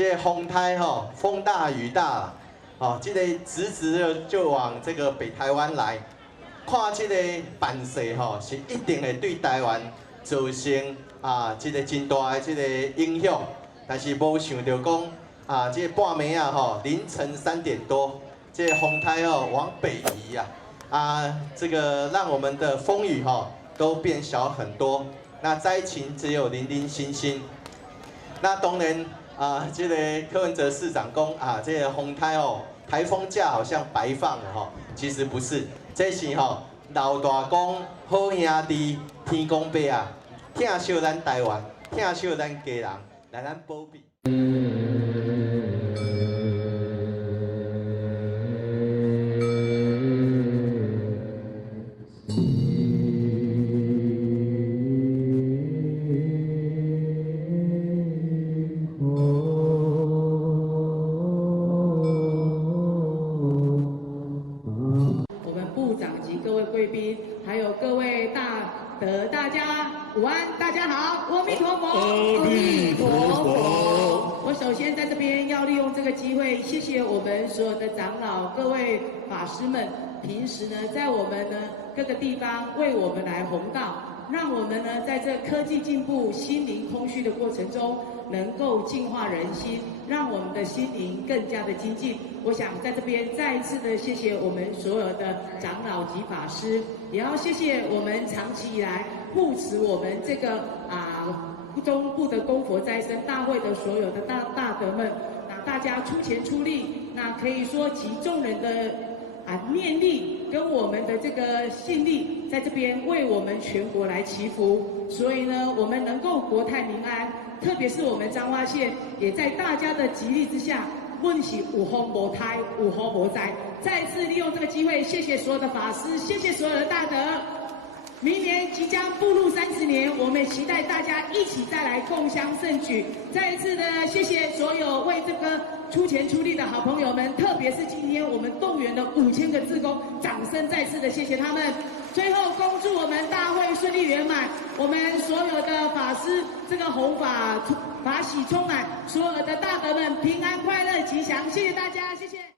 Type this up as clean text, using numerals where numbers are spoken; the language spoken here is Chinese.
这个风台吼，风大雨大，哦，这个直直就往这个北台湾来，看这个办势吼，是一定会对台湾造成这个真大的这个影响。但是无想到讲这个半暝吼，凌晨3点多，这个风台往北移这个让我们的风雨都变小很多。那灾情只有零零星星。那当然这个柯文哲市长讲这个风台台风假好像白放了其实不是，这是老大公好兄弟天公伯疼惜咱台湾，疼惜咱家人，来咱保庇。各位贵宾，还有各位大家午安，大家好，阿弥陀佛，阿弥陀佛。我首先在这边要利用这个机会，谢谢我们所有的长老、各位法师们，平时呢在我们各个地方为我们来弘道，让我们在这科技进步、心灵空虚的过程中，能够净化人心，让我们的心灵更加的精进。我想在这边再一次的谢谢我们所有的长老及法师，也要谢谢我们长期以来护持我们这个中部的供佛斋生大会的所有的大德们，大家出钱出力，那可以说集众人的念力跟我们的这个信力，在这边为我们全国来祈福，所以呢，我们能够国泰民安。特别是我们彰化县，也在大家的极力之下，问是有风无胎，有雨无灾。再次利用这个机会，谢谢所有的法师，谢谢所有的大德。明年即将步入30年，我们也期待大家一起再来共襄盛举。再一次的谢谢所有为这个出钱出力的好朋友们，特别是今天我们动员的5000个志工，掌声再次的谢谢他们。最后恭祝我们大会顺利圆满，我们所有的法师这个弘法喜充满，所有的大德们平安快乐吉祥，谢谢大家，谢谢。